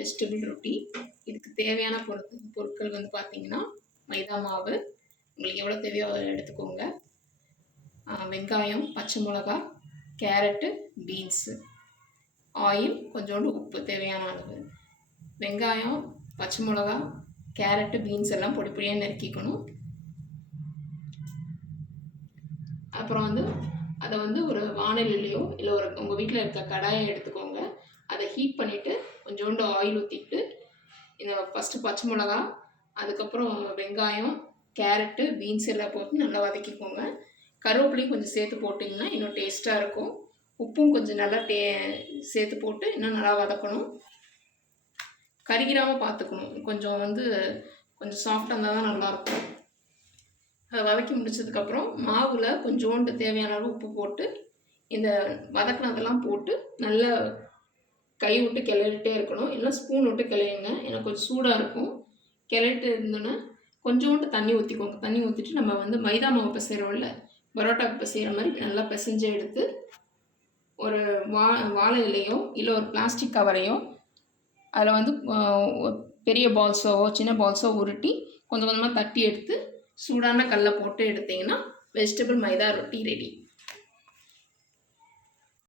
Vegetable ரொட்டி இதுக்கு தேவையான பொருட்கள் பொருட்கள் வந்து பார்த்தீங்கன்னா மைதா மாவு. உங்களுக்கு எவ்வளோ தேவையோ அதை எடுத்துக்கோங்க. வெங்காயம் பச்சை மிளகா கேரட்டு பீன்ஸு. ஆயில் கொஞ்சோண்டு உப்பு தேவையான அளவு. வெங்காயம் பச்சை மிளகா கேரட்டு பீன்ஸ் எல்லாம் பொடி பொடியாக நறுக்கிக்கணும். அப்புறம் வந்து அதை வந்து ஒரு வானிலையிலையோ இல்லை ஒரு உங்கள் வீட்டில் இருக்க கடாயை எடுத்துக்கோங்க. அதை ஹீட் பண்ணிவிட்டு கொஞ்சோண்டு ஆயில் ஊற்றிட்டு இந்த ஃபஸ்ட்டு பச்சை மிளகா அதுக்கப்புறம் வெங்காயம் கேரட்டு பீன்ஸ் எல்லாம் போட்டு நல்லா வதக்கிக்கோங்க. கருவேப்பிலையும் கொஞ்சம் சேர்த்து போட்டிங்கன்னா இன்னும் டேஸ்ட்டாக இருக்கும். உப்பும் கொஞ்சம் நல்லா டே சேர்த்து போட்டு இன்னும் நல்லா வதக்கணும். கருகிராமல் பார்த்துக்கணும் கொஞ்சம் வந்து கொஞ்சம் சாஃப்டாக இருந்தால் தான் நல்லாயிருக்கும் அதை வதக்கி முடிச்சதுக்கப்புறம் மாவில் கொஞ்சோண்டு தேவையான அளவு உப்பு போட்டு இந்த வதக்கினதெல்லாம் போட்டு நல்லா கை விட்டு கிளறிட்டே இருக்கணும். இல்லை ஸ்பூன் விட்டு கிளறிங்க ஏன்னா கொஞ்சம் சூடாக இருக்கும். கிளறிட்டு இருந்தோன்னா கொஞ்சோண்டு தண்ணி ஊற்றிக்கோங்க தண்ணி ஊற்றிட்டு நம்ம வந்து மைதா மாவு பிசைகிறோம்ல பரோட்டா பிசைகிற மாதிரி நல்லா பிசைஞ்சு எடுத்து ஒரு வா வாழை இலையோ இல்லை ஒரு பிளாஸ்டிக் கவரையோ அதில் வந்து பெரிய பால்ஸோ சின்ன பால்ஸோ உருட்டி கொஞ்சம் கொஞ்சமாக தட்டி எடுத்து சூடான கல்லை போட்டு எடுத்தீங்கன்னா வெஜிடபிள் மைதா ரொட்டி ரெடி